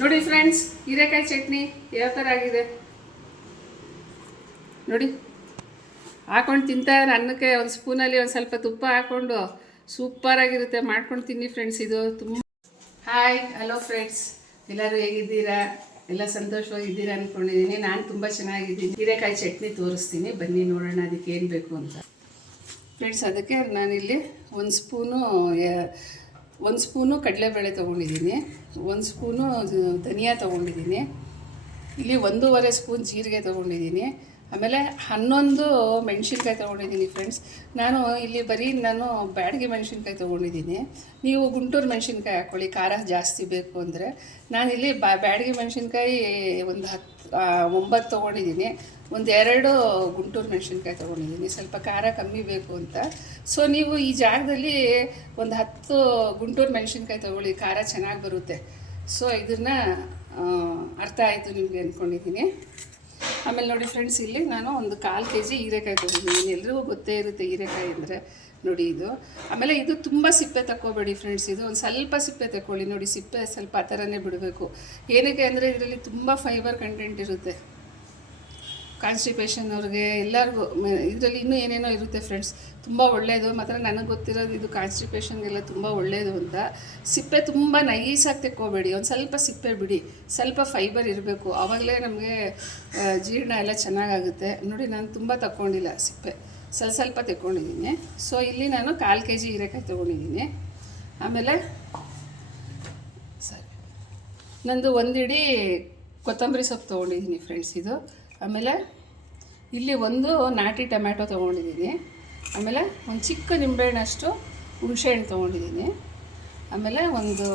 ನೋಡಿ ಫ್ರೆಂಡ್ಸ್, ಹೀರೆಕಾಯಿ ಚಟ್ನಿ ಯಾವ ಥರ ಆಗಿದೆ ನೋಡಿ. ಹಾಕೊಂಡು ತಿಂತಾರೆ ಅನ್ನಕ್ಕೆ ಒಂದು ಸ್ಪೂನಲ್ಲಿ ಒಂದು ಸ್ವಲ್ಪ ತುಪ್ಪ ಹಾಕ್ಕೊಂಡು ಸೂಪರಾಗಿರುತ್ತೆ. ಮಾಡ್ಕೊಂಡು ತಿನ್ನಿ ಫ್ರೆಂಡ್ಸ್. ಇದು ತುಂಬ ಹಾಯ್ ಹಲೋ ಫ್ರೆಂಡ್ಸ್, ಎಲ್ಲರೂ ಹೇಗಿದ್ದೀರಾ? ಎಲ್ಲ ಸಂತೋಷವಾಗಿದ್ದೀರಾ ಅಂದ್ಕೊಂಡಿದ್ದೀನಿ. ನಾನು ತುಂಬ ಚೆನ್ನಾಗಿದ್ದೀನಿ. ಹೀರೆಕಾಯಿ ಚಟ್ನಿ ತೋರಿಸ್ತೀನಿ, ಬನ್ನಿ ನೋಡೋಣ ಅದಕ್ಕೆ ಏನು ಬೇಕು ಅಂತ. ಫ್ರೆಂಡ್ಸ್, ಅದಕ್ಕೆ ನಾನಿಲ್ಲಿ ಒಂದು ಸ್ಪೂನು ಕಡಲೆಬೇಳೆ ತೊಗೊಂಡಿದ್ದೀನಿ, ಒಂದು ಸ್ಪೂನು ಧನಿಯಾ ತೊಗೊಂಡಿದ್ದೀನಿ, ಇಲ್ಲಿ 1.5 ಸ್ಪೂನ್ ಜೀರಿಗೆ ತೊಗೊಂಡಿದ್ದೀನಿ, ಆಮೇಲೆ 11 ಮೆಣಸಿನ್ಕಾಯಿ ತೊಗೊಂಡಿದ್ದೀನಿ. ಫ್ರೆಂಡ್ಸ್, ನಾನು ಬ್ಯಾಡಗಿ ಮೆಣಸಿನ್ಕಾಯಿ ತೊಗೊಂಡಿದ್ದೀನಿ. ನೀವು ಗುಂಟೂರು ಮೆಣಸಿನ್ಕಾಯಿ ಹಾಕ್ಕೊಳ್ಳಿ, ಖಾರ ಜಾಸ್ತಿ ಬೇಕು ಅಂದರೆ. ನಾನಿಲ್ಲಿ ಬ್ಯಾಡಗಿ ಮೆಣಸಿನ್ಕಾಯಿ ಒಂದು 9 ತೊಗೊಂಡಿದ್ದೀನಿ, ಒಂದು 2 ಗುಂಟೂರು ಮೆಣಸಿನ್ಕಾಯಿ ತೊಗೊಂಡಿದ್ದೀನಿ, ಸ್ವಲ್ಪ ಖಾರ ಕಮ್ಮಿ ಬೇಕು ಅಂತ. ಸೊ ನೀವು ಈ ಜಾಗದಲ್ಲಿ ಒಂದು 10 ಗುಂಟೂರು ಮೆಣಸಿನ್ಕಾಯಿ ತೊಗೊಳ್ಳಿ, ಖಾರ ಚೆನ್ನಾಗಿ ಬರುತ್ತೆ. ಸೊ ಇದನ್ನು ಅರ್ಥ ಆಯಿತು ನಿಮಗೆ ಅಂದ್ಕೊಂಡಿದ್ದೀನಿ. ಆಮೇಲೆ ನೋಡಿ ಫ್ರೆಂಡ್ಸ್, ಇಲ್ಲಿ ನಾನು ಒಂದು 1/4 kg ಹೀರೆಕಾಯಿ ತೊಗೊಂಡಿದ್ದೀನಿ. ಎಲ್ರಿಗೂ ಗೊತ್ತೇ ಇರುತ್ತೆ ಹೀರೆಕಾಯಿ ಅಂದರೆ. ನೋಡಿ ಇದು. ಆಮೇಲೆ ಇದು ತುಂಬ ಸಿಪ್ಪೆ ತಕ್ಕೋಬೇಡಿ ಫ್ರೆಂಡ್ಸ್, ಇದು ಒಂದು ಸ್ವಲ್ಪ ಸಿಪ್ಪೆ ತಗೊಳ್ಳಿ. ನೋಡಿ, ಸಿಪ್ಪೆ ಸ್ವಲ್ಪ ಆ ಥರನೇ ಬಿಡಬೇಕು. ಏನಕ್ಕೆ ಅಂದರೆ ಇದರಲ್ಲಿ ತುಂಬ ಫೈಬರ್ ಕಂಟೆಂಟ್ ಇರುತ್ತೆ. ಕಾನ್ಸ್ಟಿಪೇಷನ್ ಅವ್ರಿಗೆ ಎಲ್ಲರಿಗೂ ಇದರಲ್ಲಿ ಇನ್ನೂ ಏನೇನೋ ಇರುತ್ತೆ ಫ್ರೆಂಡ್ಸ್, ತುಂಬ ಒಳ್ಳೆಯದು. ಮಾತ್ರ ನನಗೆ ಗೊತ್ತಿರೋದು ಇದು ಕಾನ್ಸ್ಟಿಪೇಷನ್ಗೆಲ್ಲ ತುಂಬ ಒಳ್ಳೆಯದು ಅಂತ. ಸಿಪ್ಪೆ ತುಂಬ ನೈಸಾಗಿ ತೆಕ್ಕೋಬೇಡಿ, ಒಂದು ಸ್ವಲ್ಪ ಸಿಪ್ಪೆ ಬಿಡಿ, ಸ್ವಲ್ಪ ಫೈಬರ್ ಇರಬೇಕು, ಆವಾಗಲೇ ನಮಗೆ ಜೀರ್ಣ ಎಲ್ಲ ಚೆನ್ನಾಗಾಗುತ್ತೆ. ನೋಡಿ, ನಾನು ತುಂಬ ತಗೊಂಡಿಲ್ಲ ಸಿಪ್ಪೆ, ಸ್ವಲ್ಪ ತೆಕ್ಕೊಂಡಿದ್ದೀನಿ. ಸೊ ಇಲ್ಲಿ ನಾನು 1/4 kg ಹೀರೆಕಾಯಿ ತೊಗೊಂಡಿದ್ದೀನಿ. ಆಮೇಲೆ ಸರಿ, ನಂದು 1 ಹಿಡಿ ಕೊತ್ತಂಬರಿ ಸೊಪ್ಪು ತೊಗೊಂಡಿದ್ದೀನಿ ಫ್ರೆಂಡ್ಸ್ ಇದು. ಆಮೇಲೆ ಇಲ್ಲಿ 1 ನಾಟಿ ಟೊಮ್ಯಾಟೊ ತೊಗೊಂಡಿದ್ದೀನಿ. ಆಮೇಲೆ ಒಂದು ಚಿಕ್ಕ ನಿಂಬೆಹಣ್ಣಷ್ಟು ಹುಣಸೆಹಣ್ಣು ತೊಗೊಂಡಿದ್ದೀನಿ. ಆಮೇಲೆ ಒಂದು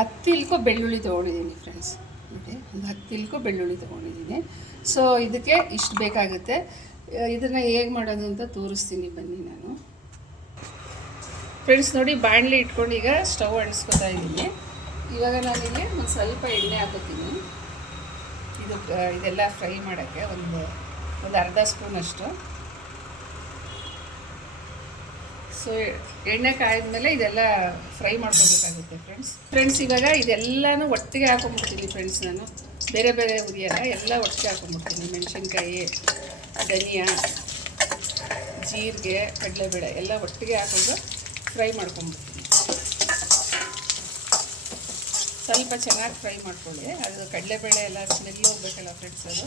10 ಇಲ್ಕೋ ಬೆಳ್ಳುಳ್ಳಿ ತೊಗೊಂಡಿದ್ದೀನಿ ಫ್ರೆಂಡ್ಸ್. ನೋಡಿ, ಒಂದು 10 ಇಲ್ಕೋ ಬೆಳ್ಳುಳ್ಳಿ ತೊಗೊಂಡಿದ್ದೀನಿ. ಸೊ ಇದಕ್ಕೆ ಇಷ್ಟು ಬೇಕಾಗುತ್ತೆ. ಇದನ್ನು ಹೇಗೆ ಮಾಡೋದು ಅಂತ ತೋರಿಸ್ತೀನಿ, ಬನ್ನಿ ನಾನು. ಫ್ರೆಂಡ್ಸ್ ನೋಡಿ, ಬಾಣಲಿ ಇಟ್ಕೊಂಡು ಈಗ ಸ್ಟವ್ ಅಂಟಿಸ್ಕೊತಾ ಇದ್ದೀನಿ. ಇವಾಗ ನಾನಿಲ್ಲಿ ಒಂದು ಸ್ವಲ್ಪ ಎಣ್ಣೆ ಹಾಕೋತೀನಿ. ಇದೆಲ್ಲ ಫ್ರೈ ಮಾಡೋಕ್ಕೆ ಒಂದು ಅರ್ಧ ಸ್ಪೂನಷ್ಟು. ಸೊ ಎಣ್ಣೆ ಕಾಯ್ದ್ಮೇಲೆ ಇದೆಲ್ಲ ಫ್ರೈ ಮಾಡ್ಕೋಬೇಕಾಗುತ್ತೆ ಫ್ರೆಂಡ್ಸ್. ಇವಾಗ ಇದೆಲ್ಲನೂ ಒಟ್ಟಿಗೆ ಹಾಕೊಂಡ್ಬಿಡ್ತೀನಿ ಫ್ರೆಂಡ್ಸ್. ನಾನು ಬೇರೆ ಬೇರೆ ಹುರಿಯಲ್ಲ, ಎಲ್ಲ ಒಟ್ಟಿಗೆ ಹಾಕೊಂಡ್ಬಿಡ್ತೀನಿ. ಮೆಣಸಿನ್ಕಾಯಿ, ಧನಿಯಾ, ಜೀರಿಗೆ, ಕಡಲೆಬೇಳೆ ಎಲ್ಲ ಒಟ್ಟಿಗೆ ಹಾಕೊಂಡು ಫ್ರೈ ಮಾಡ್ಕೊಂಡ್ಬಿಡ್ತೀನಿ. ಸ್ವಲ್ಪ ಚೆನ್ನಾಗಿ ಫ್ರೈ ಮಾಡ್ಕೊಳ್ಳಿ. ಅದು ಕಡಲೆಬೇಳೆ ಎಲ್ಲ ಸ್ಮೆಲ್ ಹೋಗ್ಬೇಕಲ್ಲ ಫ್ರೆಂಡ್ಸ್, ಅದು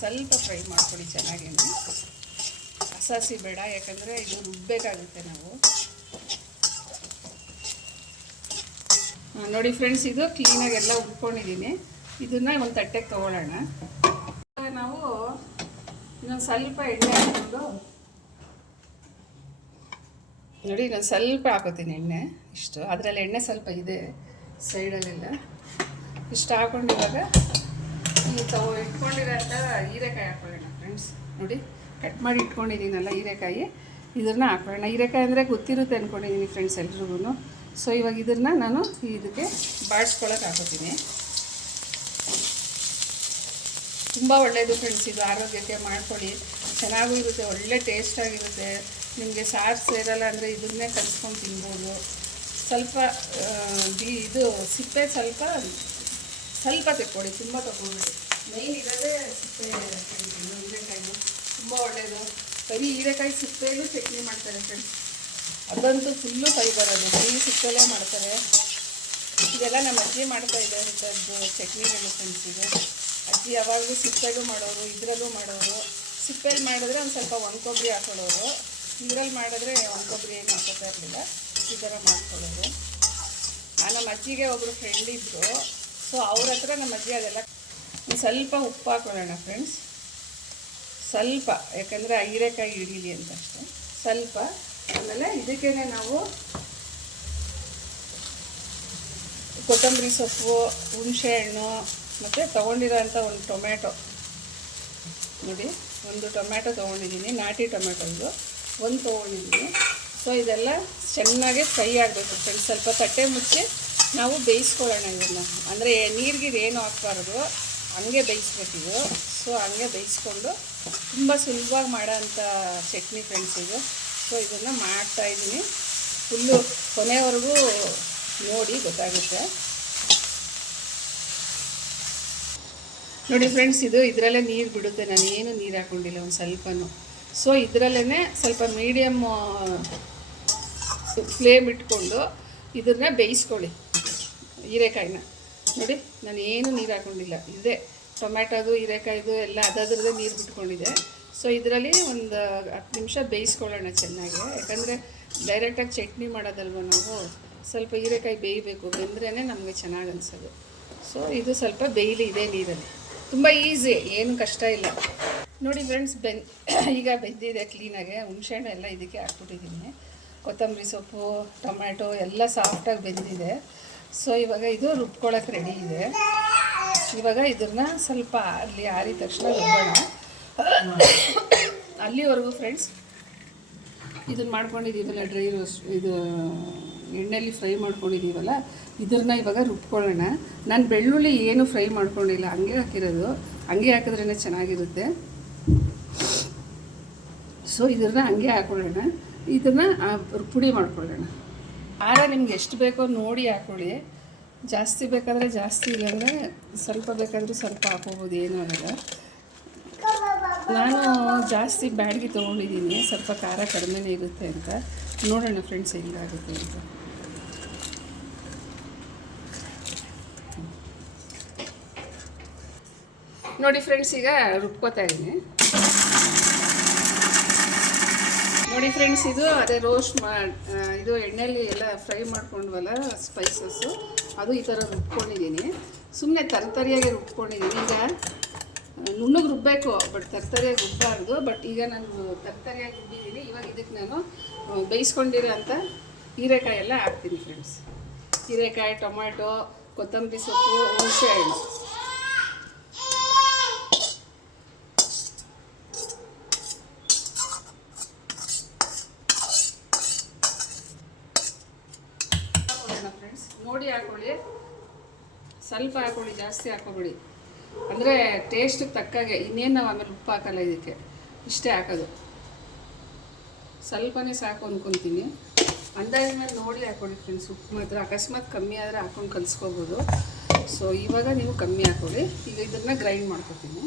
ಸ್ವಲ್ಪ ಫ್ರೈ ಮಾಡ್ಕೊಳ್ಳಿ ಚೆನ್ನಾಗಿ. ಹಸಿ ಬೇಡ, ಯಾಕಂದರೆ ಇದು ರುಬ್ಬಬೇಕಾಗುತ್ತೆ ನಾವು. ನೋಡಿ ಫ್ರೆಂಡ್ಸ್, ಇದು ಕ್ಲೀನಾಗೆಲ್ಲ ಉಟ್ಕೊಂಡಿದ್ದೀನಿ. ಇದನ್ನು ಒಂದು ತಟ್ಟೆಗೆ ತೊಗೊಳ್ಳೋಣ. ನಾವು ಇನ್ನೊಂದು ಸ್ವಲ್ಪ ಎಣ್ಣೆ ಹಾಕ್ಕೊಂಡು, ನೋಡಿ ಇನ್ನೊಂದು ಸ್ವಲ್ಪ ಹಾಕೋತೀನಿ ಎಣ್ಣೆ, ಇಷ್ಟು. ಅದರಲ್ಲಿ ಎಣ್ಣೆ ಸ್ವಲ್ಪ ಇದೆ ಸೈಡಲ್ಲೆಲ್ಲ. ಇಷ್ಟು ಹಾಕೊಂಡು ಇವಾಗ ಈ ಇಟ್ಕೊಂಡಿರೋಂಥ ಹೀರೆಕಾಯಿ ಹಾಕೊಳ್ಳೋಣ ಫ್ರೆಂಡ್ಸ್. ನೋಡಿ, ಕಟ್ ಮಾಡಿ ಇಟ್ಕೊಂಡಿದ್ದೀನಲ್ಲ ಹೀರೆಕಾಯಿ, ಇದನ್ನು ಹಾಕೊಳ್ಳೋಣ. ಹೀರೆಕಾಯಿ ಅಂದರೆ ಗೊತ್ತಿರುತ್ತೆ ಅಂದ್ಕೊಂಡಿದ್ದೀನಿ ಫ್ರೆಂಡ್ಸ್ ಎಲ್ರಿಗೂ. ಸೊ ಇವಾಗ ಇದನ್ನು ನಾನು ಇದಕ್ಕೆ ಬಾಡಿಸ್ಕೊಳ್ಳೋಕೆ ಹಾಕೋತೀನಿ. ತುಂಬ ಒಳ್ಳೆಯದು ಫ್ರೆಂಡ್ಸ್, ಇದು ಆರೋಗ್ಯಕ್ಕೆ ಮಾಡ್ಕೊಳ್ಳಿ, ಚೆನ್ನಾಗೂ ಇರುತ್ತೆ, ಒಳ್ಳೆ ಟೇಸ್ಟಾಗಿರುತ್ತೆ. ನಿಮಗೆ ಸಾರು ಸೇರಲ್ಲ ಅಂದರೆ ಇದನ್ನೇ ಕಲಿಸ್ಕೊಂಡು ತಿನ್ಬೋದು. ಸ್ವಲ್ಪ ಇದು ಸಿಪ್ಪೆ ಸ್ವಲ್ಪ ತೆಕ್ಕೊಳ್ಳಿ, ತುಂಬ ತಗೊಳ್ಬೇಡಿ. ಮೇಯ್ನ್ ಇರೋದೇ ಸಿಪ್ಪೆ. ಹೀರೆಕಾಯಿ ತುಂಬ ಒಳ್ಳೆಯದು. ಬರೀ ಹೀರೆಕಾಯಿ ಸಿಪ್ಪೆಯಲ್ಲೂ ಚಟ್ನಿ ಮಾಡ್ತಾರೆ ಫ್ರೆಂಡ್ಸ್, ಅದಂತೂ ಫುಲ್ಲು ಫೈಬರ್. ಅದು ಬರೀ ಸಿಪ್ಪೆಲೇ ಮಾಡ್ತಾರೆ. ಇದೆಲ್ಲ ನಮ್ಮ ಅಜ್ಜಿ ಮಾಡ್ತಾ ಇದ್ದಂಥದ್ದು ಚಟ್ನಿಗಳು ಫ್ರೆಂಡ್ಸ್. ಇದು ಅಜ್ಜಿ ಯಾವಾಗಲೂ ಸಿಪ್ಪೆಗೂ ಮಾಡೋರು, ಇದರಲ್ಲೂ ಮಾಡೋರು. ಸಿಪ್ಪೆಯಲ್ಲಿ ಮಾಡಿದ್ರೆ ಒಂದು ಸ್ವಲ್ಪ ಒಣಕೊಬ್ಬರಿ ಹಾಕೊಳ್ಳೋರು, ಇದರಲ್ಲಿ ಮಾಡಿದ್ರೆ ಒಣಕೊಬ್ಬರಿ ಏನು ಹಾಕೋತಾ ಇರಲಿಲ್ಲ, ಈ ಥರ ಮಾಡ್ಕೊಳ್ಳೋದು. ನಮ್ಮ ಅಜ್ಜಿಗೆ ಒಬ್ಬರು ಫ್ರೆಂಡ್ ಇದ್ದರು. ಸೊ ಅವ್ರ ಹತ್ರ ನಮ್ಮ ಅಜ್ಜಿ ಅದೆಲ್ಲ. ಸ್ವಲ್ಪ ಉಪ್ಪು ಹಾಕೊಳ್ಳೋಣ ಫ್ರೆಂಡ್ಸ್, ಸ್ವಲ್ಪ, ಯಾಕಂದರೆ ಹೀರೆಕಾಯಿ ಹಿಡೀಲಿ ಅಂತ ಅಷ್ಟೇ, ಸ್ವಲ್ಪ. ಆಮೇಲೆ ಇದಕ್ಕೇ ನಾವು ಕೊತ್ತಂಬರಿ ಸೊಪ್ಪು, ಹುಣಸೆಹಣ್ಣು, ಮತ್ತು ತೊಗೊಂಡಿರೋಂಥ ಒಂದು ಟೊಮ್ಯಾಟೊ. ನೋಡಿ, ಒಂದು ಟೊಮ್ಯಾಟೊ ತೊಗೊಂಡಿದ್ದೀನಿ, ನಾಟಿ ಟೊಮ್ಯಾಟೊ ಇದು 1 ತೊಗೊಂಡಿದ್ದೀನಿ. ಸೊ ಇದೆಲ್ಲ ಚೆನ್ನಾಗಿ ಫ್ರೈ ಆಗಬೇಕು ಫ್ರೆಂಡ್ಸ್. ಸ್ವಲ್ಪ ತಟ್ಟೆ ಮುಚ್ಚಿ ನಾವು ಬೇಯಿಸ್ಕೊಳ್ಳೋಣ ಇದನ್ನು. ಅಂದರೆ ನೀರಿಗೆ ಏನೂ ಹಾಕ್ಬಾರ್ದು, ಹಂಗೆ ಬೇಯಿಸ್ಬೇಕಿದು. ಸೊ ಹಂಗೆ ಬೇಯಿಸ್ಕೊಂಡು ತುಂಬ ಸುಲಭವಾಗಿ ಮಾಡೋ ಅಂಥ ಚಟ್ನಿ ಫ್ರೆಂಡ್ಸ್ ಇದು. ಸೊ ಇದನ್ನು ಮಾಡ್ತಾಯಿದ್ದೀನಿ, ಫುಲ್ಲು ಕೊನೆವರೆಗೂ ನೋಡಿ ಗೊತ್ತಾಗುತ್ತೆ. ನೋಡಿ ಫ್ರೆಂಡ್ಸ್, ಇದು ಇದರಲ್ಲೇ ನೀರು ಬಿಡುತ್ತೆ, ನಾನು ಏನು ನೀರು ಹಾಕ್ಕೊಂಡಿಲ್ಲ ಒಂದು ಸ್ವಲ್ಪನೂ. ಸೊ ಇದರಲ್ಲೇ ಸ್ವಲ್ಪ ಮೀಡಿಯಮ್ ಫ್ಲೇಮ್ ಇಟ್ಕೊಂಡು ಇದನ್ನು ಬೇಯಿಸ್ಕೊಳ್ಳಿ. ಹೀರೆಕಾಯಿನ ನೋಡಿ, ನಾನು ಏನು ನೀರು ಹಾಕ್ಕೊಂಡಿಲ್ಲ, ಇದೇ ಟೊಮ್ಯಾಟೋದು ಹೀರೆಕಾಯಿದು ಎಲ್ಲ ಅದರದ್ದೇ ನೀರು ಬಿಟ್ಕೊಂಡಿದೆ. ಸೊ ಇದರಲ್ಲಿ ಒಂದು 10 ನಿಮಿಷ ಬೇಯಿಸ್ಕೊಳ್ಳೋಣ ಚೆನ್ನಾಗಿ, ಯಾಕಂದರೆ ಡೈರೆಕ್ಟಾಗಿ ಚಟ್ನಿ ಮಾಡೋದಲ್ವ ನಾವು, ಸ್ವಲ್ಪ ಹೀರೆಕಾಯಿ ಬೇಯಬೇಕು, ಬೆಂದ್ರೇ ನಮಗೆ ಚೆನ್ನಾಗಿ ಅನಿಸೋದು. ಸೊ ಇದು ಸ್ವಲ್ಪ ಬೇಯಲಿ ಇದೇ ನೀರಲ್ಲಿ, ತುಂಬ ಈಸಿ, ಏನು ಕಷ್ಟ ಇಲ್ಲ. ನೋಡಿ ಫ್ರೆಂಡ್ಸ್, ಈಗ ಬೆಂದಿದೆ ಕ್ಲೀನಾಗೆ. ಹುಣಸೆಹಣ್ಣು ಎಲ್ಲ ಇದಕ್ಕೆ ಹಾಕ್ಬಿಟ್ಟಿದ್ದೀನಿ, ಕೊತ್ತಂಬರಿ ಸೊಪ್ಪು, ಟೊಮ್ಯಾಟೊ ಎಲ್ಲ ಸಾಫ್ಟಾಗಿ ಬೆಂದಿದೆ. ಸೊ ಇವಾಗ ಇದು ರುಬ್ಕೊಳ್ಳೋಕೆ ರೆಡಿ ಇದೆ. ಇವಾಗ ಇದನ್ನು ಸ್ವಲ್ಪ ಅಲ್ಲಿ ಆರಿದ ತಕ್ಷಣ ರುಬ್ಬೋಣ. ಅಲ್ಲಿವರೆಗೂ ಫ್ರೆಂಡ್ಸ್ ಇದನ್ನು ಮಾಡ್ಕೊಂಡಿದ್ದೀವಲ್ಲ, ಡ್ರೈ ರೋಸ್ಟ್, ಇದು ಎಣ್ಣೆಯಲ್ಲಿ ಫ್ರೈ ಮಾಡ್ಕೊಂಡಿದ್ದೀವಲ್ಲ, ಇದನ್ನು ಇವಾಗ ರುಬ್ಕೊಳ್ಳೋಣ. ನಾನು ಬೆಳ್ಳುಳ್ಳಿ ಏನು ಫ್ರೈ ಮಾಡ್ಕೊಂಡಿಲ್ಲ, ಹಂಗೆ ಹಾಕಿರೋದು, ಹಂಗೆ ಹಾಕಿದ್ರೇ ಚೆನ್ನಾಗಿರುತ್ತೆ. ಸೊ ಇದನ್ನು ಹಂಗೆ ಹಾಕ್ಕೊಳ್ಳೋಣ, ಇದನ್ನು ಪುಡಿ ಮಾಡ್ಕೊಳ್ಳೋಣ. ಖಾರ ನಿಮ್ಗೆ ಎಷ್ಟು ಬೇಕೋ ನೋಡಿ ಹಾಕ್ಕೊಳ್ಳಿ, ಜಾಸ್ತಿ ಬೇಕಾದರೆ ಜಾಸ್ತಿ, ಇಲ್ಲಾಂದರೆ ಸ್ವಲ್ಪ ಬೇಕಾದರೂ ಸ್ವಲ್ಪ ಹಾಕೋಬೋದು, ಏನೂ ಆಗಲ್ಲ. ನಾನು ಜಾಸ್ತಿ ಬ್ಯಾಡ್ಗೆ ತೊಗೊಂಡಿದ್ದೀನಿ, ಸ್ವಲ್ಪ ಖಾರ ಕಡಿಮೆನೇ ಇರುತ್ತೆ ಅಂತ. ನೋಡೋಣ ಫ್ರೆಂಡ್ಸ್ ಹೆಂಗಾಗುತ್ತೆ ಅಂತ. ನೋಡಿ ಫ್ರೆಂಡ್ಸ್, ಈಗ ರುಬ್ಕೋತಾ ಇದ್ದೀನಿ. ನೋಡಿ ಫ್ರೆಂಡ್ಸ್, ಇದು ಅದೇ ರೋಸ್ಟ್ ಇದು ಎಣ್ಣೆಯಲ್ಲಿ ಎಲ್ಲ ಫ್ರೈ ಮಾಡ್ಕೊಂಡ್ವಲ್ಲ ಸ್ಪೈಸಸ್ಸು, ಅದು ಈ ಥರ ರುಬ್ಕೊಂಡಿದ್ದೀನಿ. ಸುಮ್ಮನೆ ತರತರಿಯಾಗಿ ರುಬ್ಕೊಂಡಿದ್ದೀನಿ. ಈಗ ನುಣ್ಣಗೆ ರುಬ್ಬಬೇಕು, ಬಟ್ ತರತರಿಯಾಗಿ ರುಬ್ಬಾರ್ದು. ಬಟ್ ಈಗ ನಾನು ತರತರಿಯಾಗಿ ರುಬ್ಬಿದ್ದೀನಿ. ಇವಾಗ ಇದಕ್ಕೆ ನಾನು ಬೇಯಿಸ್ಕೊಂಡಿರೋ ಅಂಥ ಹೀರೆಕಾಯಿ ಎಲ್ಲ ಹಾಕ್ತೀನಿ ಫ್ರೆಂಡ್ಸ್. ಹೀರೆಕಾಯಿ, ಟೊಮ್ಯಾಟೊ, ಕೊತ್ತಂಬರಿ ಸೊಪ್ಪು, ಹುಣಸೆ ಹಣ್ಣು. ಫ್ರೆಂಡ್ಸ್ ನೋಡಿ ಹಾಕೊಳ್ಳಿ, ಸ್ವಲ್ಪ ಹಾಕೊಳ್ಳಿ, ಜಾಸ್ತಿ ಹಾಕೋಬೇಡಿ. ಅಂದರೆ ಟೇಸ್ಟಿಗೆ ತಕ್ಕಾಗೆ, ಇನ್ನೇನು ನಾವು ಆಮೇಲೆ ಉಪ್ಪು ಹಾಕಲ್ಲ, ಇದಕ್ಕೆ ಇಷ್ಟೇ ಹಾಕೋದು. ಸ್ವಲ್ಪನೇ ಸಾಕು ಅಂದ್ಕೊತೀನಿ. ಅಂದಾಜಿನ ಮೇಲೆ ನೋಡಿ ಹಾಕೊಳ್ಳಿ ಫ್ರೆಂಡ್ಸ್. ಉಪ್ಪು ಮಾತ್ರ ಅಕಸ್ಮಾತ್ ಕಮ್ಮಿ ಆದರೆ ಹಾಕೊಂಡು ಕಲಿಸ್ಕೋಬೋದು. ಸೊ ಇವಾಗ ನೀವು ಕಮ್ಮಿ ಹಾಕೊಳ್ಳಿ. ಈಗ ಇದನ್ನು ಗ್ರೈಂಡ್ ಮಾಡ್ಕೊತೀನಿ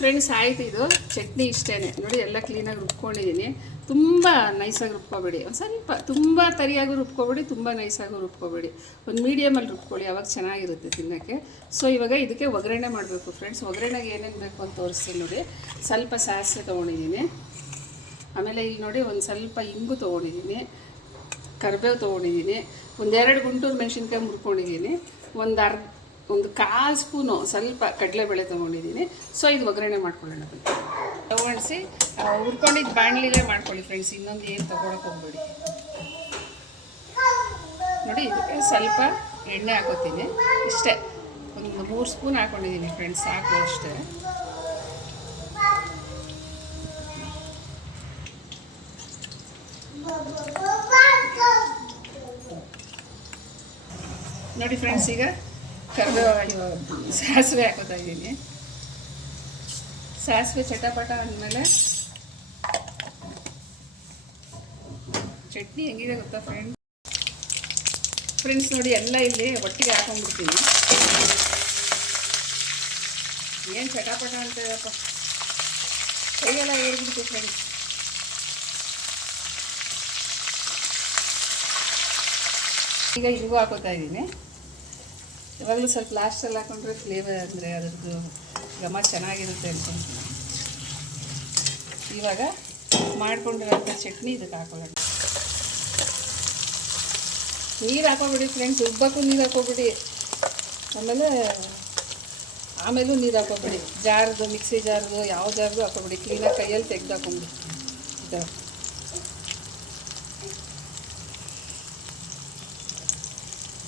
ಫ್ರೆಂಡ್ಸ್. ಆಯಿತು, ಇದು ಚಟ್ನಿ ಇಷ್ಟೇ ನೋಡಿ, ಎಲ್ಲ ಕ್ಲೀನಾಗಿ ರುಬ್ಕೊಂಡಿದ್ದೀನಿ. ತುಂಬ ನೈಸಾಗಿ ರುಬ್ಕೋಬೇಡಿ, ಒಂದು ಸ್ವಲ್ಪ ತುಂಬ ತರಿಯಾಗೂ ರುಬ್ಕೋಬೇಡಿ, ತುಂಬ ನೈಸಾಗೂ ರುಬ್ಕೋಬೇಡಿ, ಒಂದು ಮೀಡಿಯಮಲ್ಲಿ ರುಬ್ಕೊಳ್ಳಿ, ಅವಾಗ ಚೆನ್ನಾಗಿರುತ್ತೆ ತಿನ್ನೋಕ್ಕೆ. ಸೊ ಇವಾಗ ಇದಕ್ಕೆ ಒಗ್ಗರಣೆ ಮಾಡಬೇಕು ಫ್ರೆಂಡ್ಸ್. ಒಗ್ಗರಣೆಗೆ ಏನೇನು ಬೇಕು ಅಂತ ತೋರಿಸ್ತೀನಿ ನೋಡಿ. ಸ್ವಲ್ಪ ಸಾಸಿವೆ ತೊಗೊಂಡಿದ್ದೀನಿ, ಆಮೇಲೆ ಇಲ್ಲಿ ನೋಡಿ ಒಂದು ಸ್ವಲ್ಪ ಇಂಗು ತೊಗೊಂಡಿದ್ದೀನಿ, ಕರಿಬೇವು ತೊಗೊಂಡಿದ್ದೀನಿ, 1-2 ಗುಂಟೂರು ಮೆಣಸಿನ್ಕಾಯಿ ಮುರ್ಕೊಂಡಿದ್ದೀನಿ, ಒಂದು 1/4 ಸ್ಪೂನು ಸ್ವಲ್ಪ ಕಡಲೆಬೇಳೆ ತೊಗೊಂಡಿದ್ದೀನಿ. ಸೊ ಇದು ಒಗ್ಗರಣೆ ಮಾಡ್ಕೊಳ್ಳೋಣ. ತೊಗೊಂಡಿಸಿ ಹುರ್ಕೊಂಡಿದ್ದು ಬಾಣಲಿಲೇ ಮಾಡ್ಕೊಳ್ಳಿ ಫ್ರೆಂಡ್ಸ್, ಇನ್ನೊಂದು ಏನು ತೊಗೊಳಕ್ಕೆ ಹೋಗ್ಬೇಡಿ. ನೋಡಿ, ಇದಕ್ಕೆ ಸ್ವಲ್ಪ ಎಣ್ಣೆ ಹಾಕೋತೀನಿ, ಇಷ್ಟೇ ಒಂದು 3 ಸ್ಪೂನ್ ಹಾಕ್ಕೊಂಡಿದ್ದೀನಿ ಫ್ರೆಂಡ್ಸ್, ಸಾಕು ಅಷ್ಟೇ. ನೋಡಿ ಫ್ರೆಂಡ್ಸ್, ಈಗ ಕರಿಬೇವು ಸಾಸಿವೆ ಹಾಕೋತಾ ಇದ್ದೀನಿ. ಸಾಸಿವೆ ಚಟಪಟ ಅಂದಮೇಲೆ ಚಟ್ನಿ ಹೆಂಗಿದೆ ಗೊತ್ತಾ ಫ್ರೆಂಡ್ಸ್ ನೋಡಿ, ಎಲ್ಲ ಇಲ್ಲಿ ಒಟ್ಟಿಗೆ ಹಾಕೊಂಡ್ಬಿಡ್ತೀನಿ. ಏನು ಚಟಪಟ ಅಂತ ಹೇಳಪ್ಪ, ಕೈಯೆಲ್ಲ ಏರ್ಬಿಡ್ತು ಫ್ರೆಂಡ್ಸ್. ಈಗ ಹಿಂಗೂ ಹಾಕೋತಾ ಇದ್ದೀನಿ. ಇವಾಗಲೂ ಸ್ವಲ್ಪ ಲಾಸ್ಟಲ್ಲಿ ಹಾಕೊಂಡ್ರೆ ಫ್ಲೇವರ್, ಅಂದರೆ ಅದರದ್ದು ಘಮ ಚೆನ್ನಾಗಿರುತ್ತೆ ಅನ್ಕೊಂತೀನಿ. ಇವಾಗ ಮಾಡ್ಕೊಂಡಿರೋಂಥ ಚಟ್ನಿ ಇದಕ್ಕೆ ಹಾಕೊಳ್ಳೋಣ. ನೀರು ಹಾಕೋಬಿಡಿ ಫ್ರೆಂಡ್ಸ್, ರುಬ್ಬಕ್ಕೂ ನೀರು ಹಾಕೋಬಿಡಿ, ಆಮೇಲೂ ನೀರು ಹಾಕೋಬಿಡಿ. ಜಾರ್ದು, ಮಿಕ್ಸಿ ಜಾರ್ದು, ಯಾವ ಜಾರ್ದು ಹಾಕೋಬಿಡಿ, ಕ್ಲೀನಾಗಿ ಕೈಯಲ್ಲಿ ತೆಗೆದು ಹಾಕೊಂಬಿಡಿ. ಈ ಥರ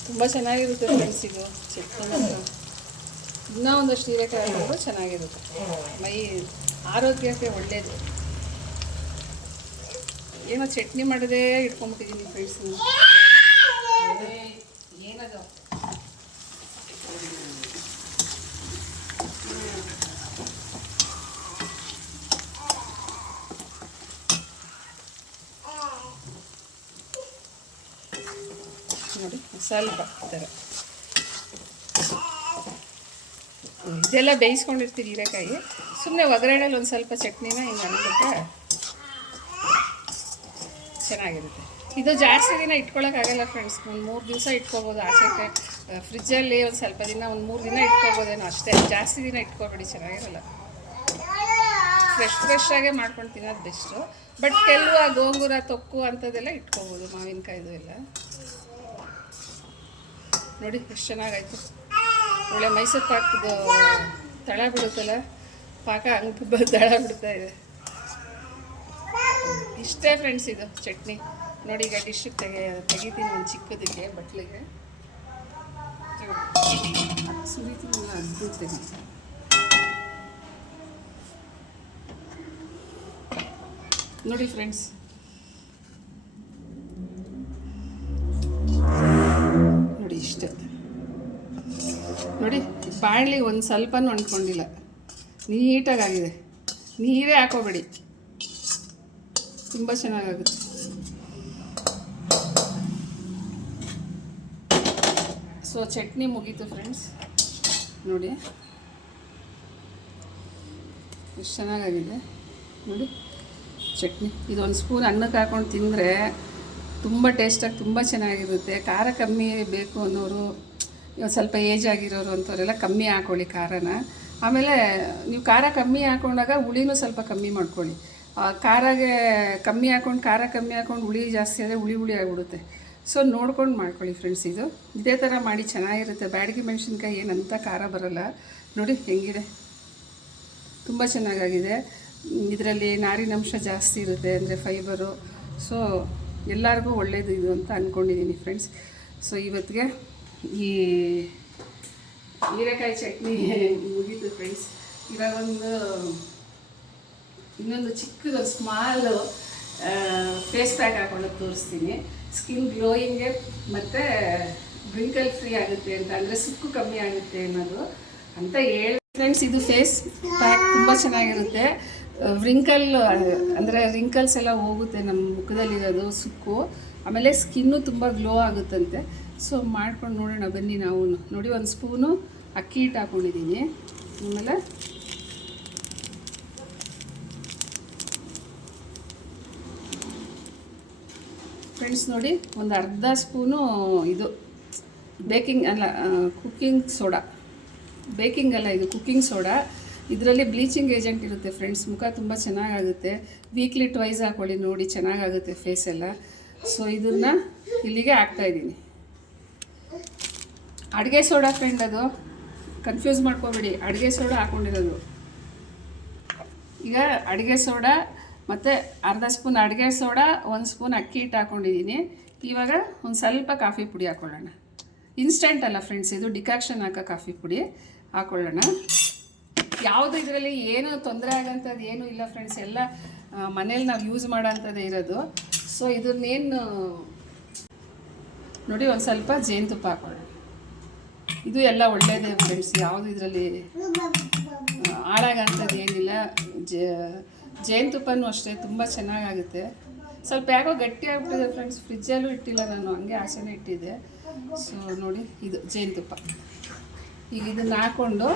ತುಂಬ ಚೆನ್ನಾಗಿರುತ್ತೆ ಫ್ರೆಂಡ್ಸ್ ಇದು ಚಟ್ನಿ. ಇನ್ನೂ ಒಂದಷ್ಟು ಹೀರೆಕಾಯಿ ಹಾಕಿದ್ರು ಚೆನ್ನಾಗಿರುತ್ತೆ, ಮೈ ಆರೋಗ್ಯಕ್ಕೆ ಒಳ್ಳೆಯದು. ಏನೋ ಚಟ್ನಿ ಮಾಡೋದೇ ಇಟ್ಕೊಂಡ್ಬಿಟ್ಟಿದ್ದೀನಿ ಫ್ರೆಂಡ್ಸ್. ಏನದು ನೋಡಿ ಸ್ವಲ್ಪ ಈ ಥರ ಇದೆಲ್ಲ ಬೇಯಿಸ್ಕೊಂಡಿರ್ತೀವಿ ಹೀರೆಕಾಯಿ. ಸುಮ್ಮನೆ ಒಗ್ಗರಣೆಲಿ ಒಂದು ಸ್ವಲ್ಪ ಚಟ್ನಿನ ಹಿಂಗೆ ಅಂದ್ಬಿಟ್ರೆ ಚೆನ್ನಾಗಿರುತ್ತೆ. ಇದು ಜಾಸ್ತಿ ದಿನ ಇಟ್ಕೊಳ್ಳೋಕ್ಕಾಗಲ್ಲ ಫ್ರೆಂಡ್ಸ್. ಒಂದು 3 ದಿವಸ ಇಟ್ಕೊಬೋದು ಆಚೆಗೆ. ಫ್ರಿಜ್ಜಲ್ಲಿ ಒಂದು ಸ್ವಲ್ಪ ದಿನ, ಒಂದು 3 ದಿನ ಇಟ್ಕೊಬೋದೇನೋ ಅಷ್ಟೇ. ಜಾಸ್ತಿ ದಿನ ಇಟ್ಕೊಬೇಡಿ, ಚೆನ್ನಾಗಿರಲ್ಲ. ಫ್ರೆಶ್ಶಾಗೆ ಮಾಡ್ಕೊಂಡು ತಿನ್ನೋದು ಬೆಸ್ಟು. ಬಟ್ ಕೆಲವು ಗೋಂಗೂರ ತೊಕ್ಕು ಅಂಥದ್ದೆಲ್ಲ ಇಟ್ಕೊಬೋದು, ಮಾವಿನಕಾಯ್ದು ಎಲ್ಲ. ನೋಡಿ ಎಷ್ಟು ಚೆನ್ನಾಗಾಯ್ತು. ಒಳ್ಳೆ ಮೈಸೂರು ಪಾಕದ ತಳ ಬಿಡುತ್ತಲ್ಲ, ಪಾಕ ಹಂಗೆ ತಳ ಬಿಡ್ತಾ ಇದೆ. ಇಷ್ಟೇ ಫ್ರೆಂಡ್ಸ್ ಇದು ಚಟ್ನಿ. ನೋಡಿ ಈಗ ಡಿಶ್ಶಿಗೆ ತೆಗಿತೀನಿ ಒಂದು ಚಿಕ್ಕದಕ್ಕೆ ಬಟ್ಲಿಗೆ ಸುರಿತೀನಿ, ಅದ್ಭುತ. ನೋಡಿ ಫ್ರೆಂಡ್ಸ್, ನೋಡಿ ಇಷ್ಟು ನೋಡಿ. ಬಾಣಲಿ ಒಂದು ಸ್ವಲ್ಪನೂ ಅಂಟ್ಕೊಂಡಿಲ್ಲ, ನೀಟಾಗಾಗಿದೆ. ನೀರೇ ಹಾಕೋಬೇಡಿ, ತುಂಬ ಚೆನ್ನಾಗಾಗುತ್ತೆ. ಸೊ ಚಟ್ನಿ ಮುಗೀತು ಫ್ರೆಂಡ್ಸ್. ನೋಡಿ ಎಷ್ಟು ಚೆನ್ನಾಗಾಗಿದೆ ನೋಡಿ ಚಟ್ನಿ. ಇದೊಂದು ಸ್ಪೂನ್ ಅನ್ನಕ್ಕೆ ಹಾಕ್ಕೊಂಡು ತಿಂದರೆ ತುಂಬ ಟೇಸ್ಟಾಗಿ ತುಂಬ ಚೆನ್ನಾಗಿರುತ್ತೆ. ಖಾರ ಕಮ್ಮಿ ಬೇಕು ಅನ್ನೋರು, ಸ್ವಲ್ಪ ಏಜ್ ಆಗಿರೋರು ಅಂಥವರೆಲ್ಲ ಕಮ್ಮಿ ಹಾಕ್ಕೊಳ್ಳಿ ಖಾರನ. ಆಮೇಲೆ ನೀವು ಖಾರ ಕಮ್ಮಿ ಹಾಕ್ಕೊಂಡಾಗ ಹುಳಿನೂ ಸ್ವಲ್ಪ ಕಮ್ಮಿ ಮಾಡ್ಕೊಳ್ಳಿ. ಖಾರಾಗೆ ಕಮ್ಮಿ ಹಾಕ್ಕೊಂಡು ಖಾರ ಕಮ್ಮಿ ಹಾಕ್ಕೊಂಡು ಹುಳಿ ಜಾಸ್ತಿ ಆದರೆ ಹುಳಿ ಆಗಿಬಿಡುತ್ತೆ. ಸೊ ನೋಡ್ಕೊಂಡು ಮಾಡ್ಕೊಳ್ಳಿ ಫ್ರೆಂಡ್ಸ್. ಇದೇ ಥರ ಮಾಡಿ ಚೆನ್ನಾಗಿರುತ್ತೆ. ಬ್ಯಾಡಗಿ ಮೆಣಸಿನ್ಕಾಯಿ ಏನಂತ ಖಾರ ಬರೋಲ್ಲ. ನೋಡಿ ಹೆಂಗಿದೆ, ತುಂಬ ಚೆನ್ನಾಗಾಗಿದೆ. ಇದರಲ್ಲಿ ನಾರಿನಂಶ ಜಾಸ್ತಿ ಇರುತ್ತೆ, ಅಂದರೆ ಫೈಬರು. ಸೊ ಎಲ್ಲರಿಗೂ ಒಳ್ಳೆಯದು ಇದು ಅಂತ ಅಂದ್ಕೊಂಡಿದ್ದೀನಿ ಫ್ರೆಂಡ್ಸ್. ಸೊ ಇವತ್ತಿಗೆ ಈ ಹೀರೆಕಾಯಿ ಚಟ್ನಿ ಮುಗೀತು ಫ್ರೆಂಡ್ಸ್. ಇವಾಗ ಇನ್ನೊಂದು ಚಿಕ್ಕದೊಂದು ಸ್ಮಾಲ್ ಫೇಸ್ ಪ್ಯಾಕ್ ಹಾಕೊಳ್ಳೋದು ತೋರಿಸ್ತೀನಿ. ಸ್ಕಿನ್ ಗ್ಲೋಯಿಂಗ್ಗೆ ಮತ್ತು ಬ್ರಿಂಕಲ್ ಫ್ರೀ ಆಗುತ್ತೆ ಅಂತ, ಅಂದರೆ ಸುಕ್ಕು ಕಮ್ಮಿ ಆಗುತ್ತೆ ಅನ್ನೋದು ಅಂತ ಹೇಳಿ ಫ್ರೆಂಡ್ಸ್. ಇದು ಫೇಸ್ ಪ್ಯಾಕ್ ತುಂಬ ಚೆನ್ನಾಗಿರುತ್ತೆ. ಅಂದರೆ ರಿಂಕಲ್ಸ್ ಎಲ್ಲ ಹೋಗುತ್ತೆ ನಮ್ಮ ಮುಖದಲ್ಲಿರೋದು ಸುಕ್ಕು. ಆಮೇಲೆ ಸ್ಕಿನ್ನು ತುಂಬ ಗ್ಲೋ ಆಗುತ್ತಂತೆ. ಸೊ ಮಾಡ್ಕೊಂಡು ನೋಡೋಣ ಬನ್ನಿ ನಾವು. ನೋಡಿ ಒಂದು ಸ್ಪೂನು ಅಕ್ಕಿ ಹಿಟ್ಟು ಹಾಕ್ಕೊಂಡಿದ್ದೀನಿ. ಆಮೇಲೆ ಫ್ರೆಂಡ್ಸ್ ನೋಡಿ ಒಂದು ಅರ್ಧ ಸ್ಪೂನು ಇದು ಕುಕ್ಕಿಂಗ್ ಸೋಡಾ. ಬೇಕಿಂಗ್ ಅಲ್ಲ, ಇದು ಕುಕ್ಕಿಂಗ್ ಸೋಡಾ. ಇದರಲ್ಲಿ ಬ್ಲೀಚಿಂಗ್ ಏಜೆಂಟ್ ಇರುತ್ತೆ ಫ್ರೆಂಡ್ಸ್. ಮುಖ ತುಂಬ ಚೆನ್ನಾಗಾಗುತ್ತೆ. ವೀಕ್ಲಿ ಟ್ವೈಸ್ ಹಾಕ್ಕೊಳ್ಳಿ, ನೋಡಿ ಚೆನ್ನಾಗಾಗುತ್ತೆ ಫೇಸ್ ಎಲ್ಲ. ಸೊ ಇದನ್ನು ಇಲ್ಲಿಗೆ ಹಾಕ್ತಾಯಿದ್ದೀನಿ. ಅಡುಗೆ ಸೋಡಾ ಫ್ರೆಂಡ್, ಅದು ಕನ್ಫ್ಯೂಸ್ ಮಾಡ್ಕೋಬೇಡಿ. ಅಡುಗೆ ಸೋಡಾ ಹಾಕ್ಕೊಂಡಿರೋದು. ಈಗ ಅಡುಗೆ ಸೋಡಾ ಮತ್ತು ಅರ್ಧ ಸ್ಪೂನ್ ಅಡುಗೆ ಸೋಡಾ, 1 ಸ್ಪೂನ್ ಅಕ್ಕಿ ಹಿಟ್ಟು ಹಾಕ್ಕೊಂಡಿದ್ದೀನಿ. ಇವಾಗ ಒಂದು ಸ್ವಲ್ಪ ಕಾಫಿ ಪುಡಿ ಹಾಕ್ಕೊಳ್ಳೋಣ. ಇನ್ಸ್ಟೆಂಟ್ ಅಲ್ಲ ಫ್ರೆಂಡ್ಸ್, ಇದು ಡಿಕಾಕ್ಷನ್ ಹಾಕೋ ಕಾಫಿ ಪುಡಿ ಹಾಕ್ಕೊಳ್ಳೋಣ. ಯಾವುದು ಇದರಲ್ಲಿ ಏನೂ ತೊಂದರೆ ಆಗೋಂಥದ್ದು ಏನೂ ಇಲ್ಲ ಫ್ರೆಂಡ್ಸ್. ಎಲ್ಲ ಮನೇಲಿ ನಾವು ಯೂಸ್ ಮಾಡೋ ಅಂಥದ್ದೇ ಇರೋದು. ಸೊ ಇದನ್ನೇನು ನೋಡಿ ಒಂದು ಸ್ವಲ್ಪ ಜೇನುತುಪ್ಪ ಹಾಕ್ಕೊಳ್ಳೋಣ. ಇದು ಎಲ್ಲ ಒಳ್ಳೆಯದೇ ಫ್ರೆಂಡ್ಸ್. ಯಾವುದು ಇದರಲ್ಲಿ ಹಾಳಾಗೋಂಥದ್ದು ಏನಿಲ್ಲ. ಜೇನುತುಪ್ಪನೂ ಅಷ್ಟೇ ತುಂಬ ಚೆನ್ನಾಗಾಗುತ್ತೆ. ಸ್ವಲ್ಪ ಯಾಕೋ ಗಟ್ಟಿ ಆಗಿಬಿಟ್ಟಿದೆ ಫ್ರೆಂಡ್ಸ್. ಫ್ರಿಜ್ಜಲ್ಲೂ ಇಟ್ಟಿಲ್ಲ ನಾನು, ಹಂಗೆ ಆಚೆನೇ ಇಟ್ಟಿದ್ದೆ. ಸೊ ನೋಡಿ ಇದು ಜೇನುತುಪ್ಪ. ಈಗ ಇದನ್ನು ಹಾಕ್ಕೊಂಡು